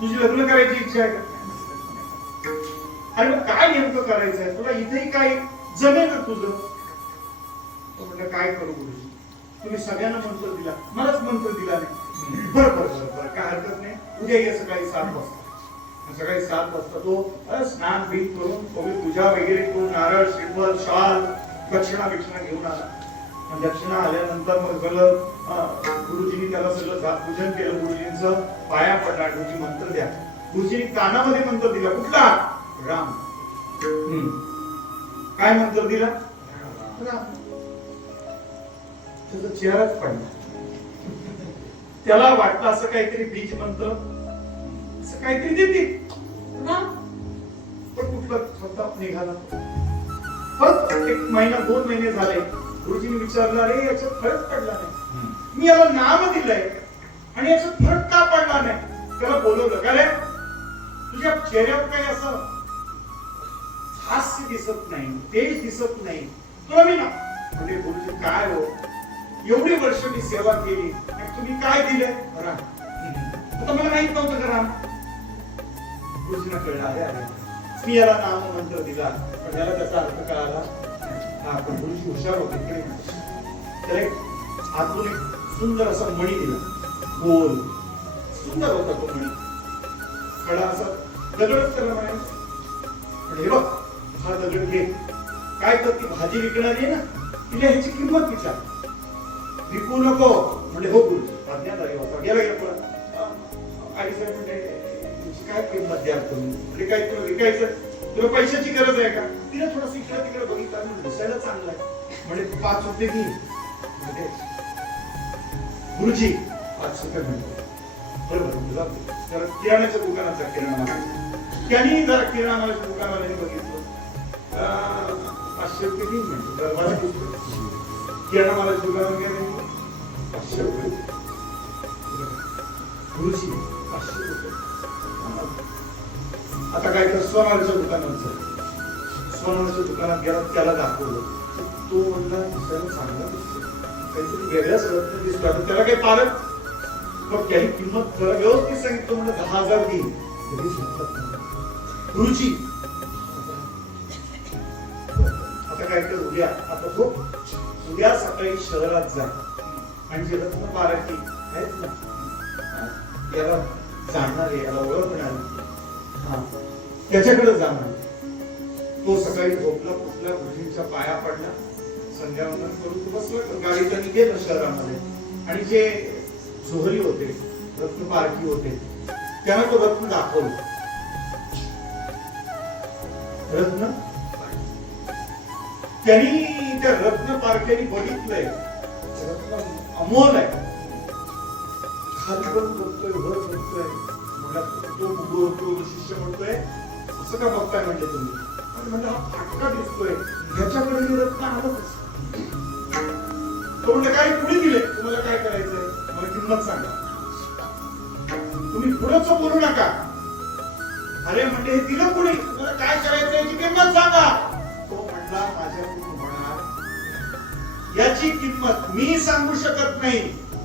तुझी लग्न करायची इच्छा आहे का? अरे मग काय नेमकं करायचं आहे तुला इथेही काय जमेल का तुझं? तो म्हटलं काय करू गुरुजी? तुम्ही सगळ्यांना मंत्र दिला. मलाच मंत्र दिला नाही. बरं बरं बरं बरं. काय हरकत नाही. उद्या या सकाळी सात वाजता. सकाळी सात वाजता तो स्नान भीत करून पूजा वगैरे करून नारळ श्रीफळ शाल दक्षिणा बिक्षणा घेऊन आला. दक्षिणा आल्यानंतर मग सगळं गुरुजींनी त्याला सगळं जा- पूजन केलं गुरुजींचं पाया पडला गुरुजी मंत्र द्या. गुरुजींनी कानामध्ये मंत्र दिला. कुठला? राम. काय मंत्र दिला? राम. त्याचा चेहराच पडला त्याला वाटलं असं काहीतरी बीज मंत्र. असं काहीतरी देते राम. पण कुठला? स्वतः निघाला. परत एक महिना दोन महिने झाले. गुरुजींनी विचारलं अरे याच्यात फरक पडला नाही. मी याला नाम दिलंय आणि याच्यात फरक का पडला नाही? त्याला बोलवलं का रे तुझ्या चेहऱ्यावर काही असं हास्य दिसत नाही तेज दिसत नाही. तुला मी ना म्हणजे गुरुजी काय हो? एवढी वर्ष मी सेवा केली आणि तुम्ही काय दिलं? राम. आता मला माहीत नव्हतं का राम? गुरुजींना कळलं अरे अरे मी याला नाम मंत्र दिला पण याला त्याचा अर्थ कळाला आपण थोडीशी हुशार होते. इकडे तर एक आतून एक सुंदर असा मणी दिला. गोल सुंदर होता तो मणी कडा असा दगडच त्याला म्हणे. पण हे बघ हा दगड घे. काय कर ती भाजी विकणारी आहे ना तिला ह्याची किंमत विचार. विकू नको. म्हणजे हो गुरु. अज्ञात आहे होता गेला गेला पण आई साहेब म्हणजे काय किंमत द्या तुम्ही? म्हणजे काय तुला विकायचं? तुला पैशाची गरज आहे का? तिला थोडं इकडे तिकडे बघितलं आणि दिसायला चांगलं आहे. म्हणजे पाच रुपये म्हणजे गुरुजी पाच रुपये म्हणतो बरोबर जाऊ दे. जरा किराण्याच्या दुकानात जा किराणा मालाच्या. त्यांनी जरा किराणा मालाच्या दुकानाला बघितलं. पाचशे रुपये घेऊन म्हणतो दरवाजा. किराणा मालाच्या दुकानात गेले पाचशे रुपये. गुरुजी पाचशे रुपये. आता काय तर सोनारच्या दुकानात जाईल सोनारच्या दुकानात गेला त्याला दाखवलं. तो म्हणला दिसायला चांगला काहीतरी वेगळ्याच रत्न दिसतो आता त्याला काही पारख मग त्याही किंमत जरा व्यवस्थित सांगितलं. म्हणलं दहा हजार घेईल तरी सांगतात रुची. आता काय तर उद्या आता तो उद्या सकाळी शहरात जा. आणि जे रत्न पारखी आहेत ना. याला जाणणार आहे याला ओळखणार हा. त्याच्याकडे जाणार तो सकाळी झोपला कुठला गुरुजींच्या पाया पडला संध्यावंदन करून बसलं गाडी त्यांनी गेलं शहरामध्ये. आणि जे झोहरी होते रत्न पारखी होते त्यांना तो रत्न दाखवलं. रत्न? त्यांनी त्या रत्न पारख्याने बघितलंय. रत्न अमोल आहे. खाली पण बघतोय वर बघतोय. म्हणला तो गुरु होतो शिष्य म्हणतोय असं का बघताय म्हणजे तुम्ही आणि म्हणलं हा फाटका दिसतोय ह्याच्याकडे हे रत्न आलं तो म्हणलं काय पुढे दिले तुम्हाला काय करायचंय मला किंमत सांगा तुम्ही पुढंच बोलू नका अरे म्हणजे हे दिलं पुढे तुम्हाला काय करायचं याची किंमत सांगा तो म्हणला माझ्या होणार याची किंमत मी सांगू शकत नाही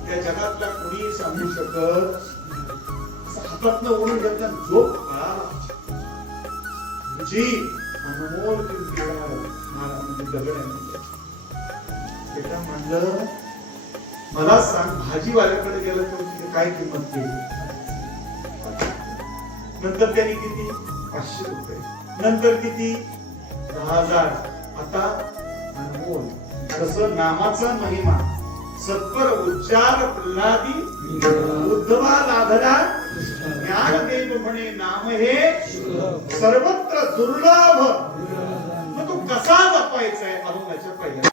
त्या जगातला कोणी सांगू शकत असं हातातनं ओढून घेतला झोप का जी अनमोल किंमत म्हणजे दगड आहे बेटा म्हणलं मला सांग भाजीवाल्याकडे गेलं तर तिथे काय किंमत केली नंतर त्यांनी किती? पाचशे रुपये. नंतर किती? दहा हजार. आता अनमोल जसं नामाचा महिमा सत्वर उच्चार प्रल्हादी उद्धवा लाधला म्हणे नाम हे सर्वत्र दुर्लभ. मग तो कसा जपायचा आहे? अजून त्याच्या पहिल्या